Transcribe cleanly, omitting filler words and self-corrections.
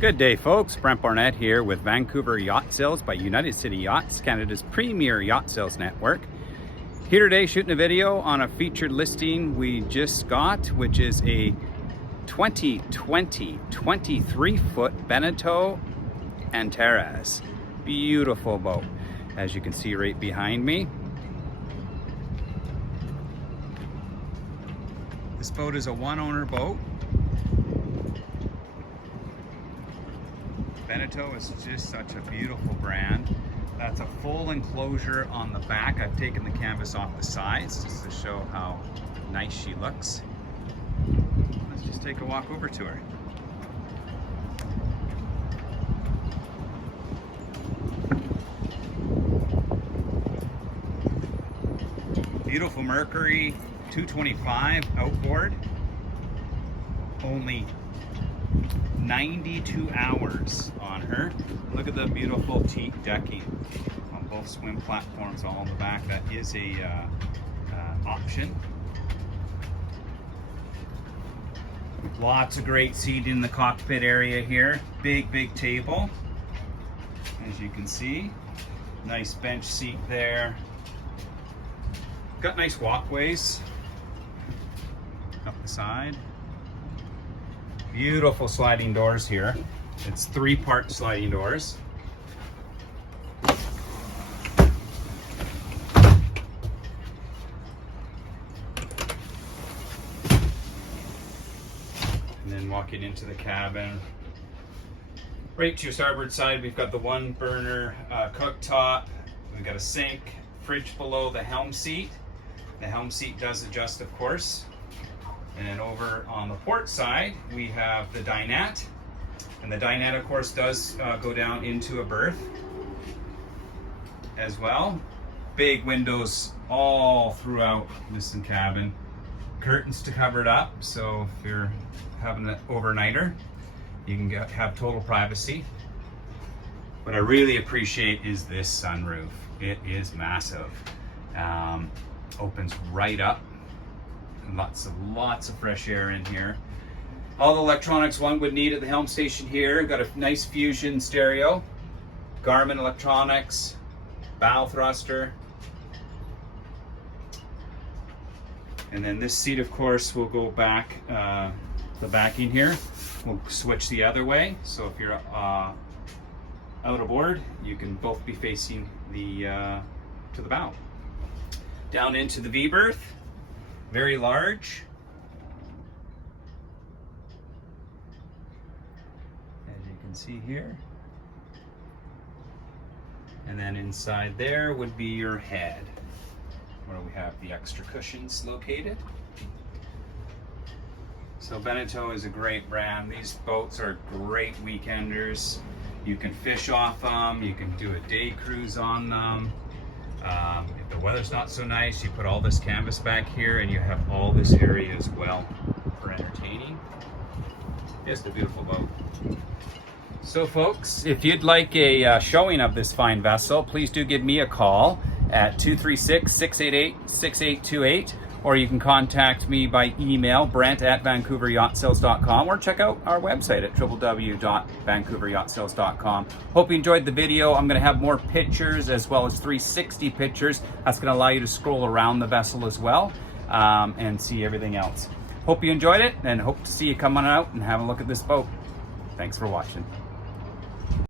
Good day, folks. Brent Barnett here with Vancouver Yacht Sales by United City Yachts, Canada's premier yacht sales network. Here today shooting a video on a featured listing we just got, which is a 2020 23-foot Beneteau Antares. Beautiful boat, as you can see right behind me. This boat is a one-owner boat. Beneteau is just such a beautiful brand. That's a full enclosure on the back. I've taken the canvas off the sides just to show how nice she looks. Let's just take a walk over to her. Beautiful Mercury 225 outboard. Only 92 hours on her. Look at the beautiful teak decking on both swim platforms all on the back. That is a option. Lots of great seating in the cockpit area here. Big table, as you can see. Nice bench seat there. Got nice walkways up the side. Beautiful sliding doors here. It's 3-part sliding doors. And then walking into the cabin. Right to your starboard side, we've got the 1-burner cooktop. We've got a sink, fridge below the helm seat. The helm seat does adjust, of course. And over on the port side, we have the dinette. And the dinette, of course, does go down into a berth as well. Big windows all throughout this cabin. Curtains to cover it up, so if you're having an overnighter, you can have total privacy. What I really appreciate is this sunroof. It is massive. Opens right up. Lots of fresh air in here. All the electronics one would need at the helm station here. Got a nice Fusion stereo, Garmin electronics, bow thruster. And then this seat, of course, will go back, the backing here will switch the other way. So if you're out aboard, you can both be facing the to the bow. Down into the V-berth. Very large. As you can see here. And then inside there would be your head, where we have the extra cushions located. So Beneteau is a great brand. These boats are great weekenders. You can fish off them, you can do a day cruise on them. If the weather's not so nice, you put all this canvas back here and you have all this area as well for entertaining. Just a beautiful boat. So folks, if you'd like a showing of this fine vessel, please do give me a call at 236-688-6828, or you can contact me by email, brent@vancouveryachtsales.com, or check out our website at www.vancouveryachtsales.com. Hope you enjoyed the video. I'm going to have more pictures as well as 360 pictures. That's going to allow you to scroll around the vessel as well and see everything else. Hope you enjoyed it, and hope to see you come on out and have a look at this boat. Thanks for watching.